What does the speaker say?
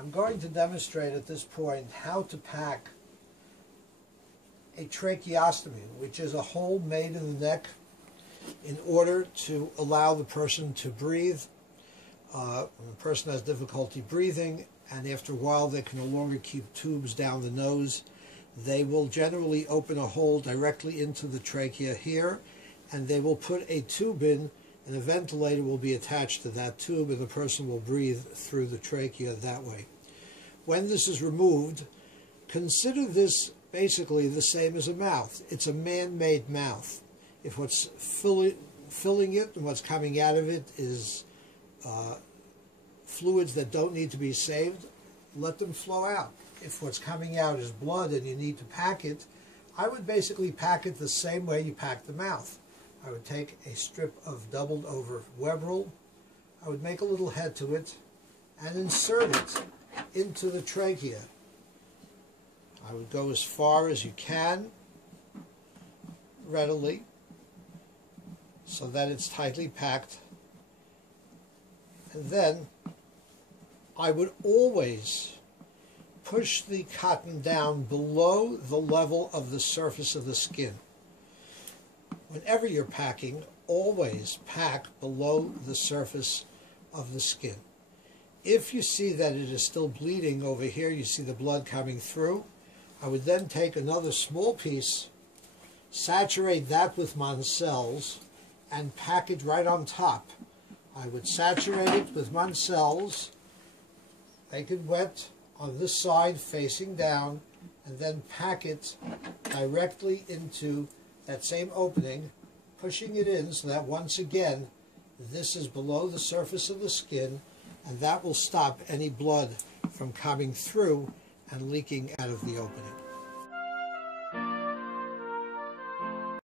I'm going to demonstrate at this point how to pack a tracheostomy, which is a hole made in the neck in order to allow the person to breathe. When a person has difficulty breathing and after a while they can no longer keep tubes down the nose, they will generally open a hole directly into the trachea here, and they will put a tube in, and a ventilator will be attached to that tube, and the person will breathe through the trachea that way. When this is removed, consider this basically the same as a mouth. It's a man-made mouth. If what's filling it and what's coming out of it is fluids that don't need to be saved, let them flow out. If what's coming out is blood and you need to pack it, I would basically pack it the same way you pack the mouth. I would take a strip of doubled over web roll, I would make a little head to it, and insert it into the trachea. I would go as far as you can, readily, so that it's tightly packed. And then I would always push the cotton down below the level of the surface of the skin. Whenever you're packing, always pack below the surface of the skin. If you see that it is still bleeding over here, you see the blood coming through, I would then take another small piece, saturate that with Moncels, and pack it right on top. I would saturate it with Moncels, make it wet on this side facing down, and then pack it directly into that same opening, pushing it in so that once again this is below the surface of the skin, and that will stop any blood from coming through and leaking out of the opening.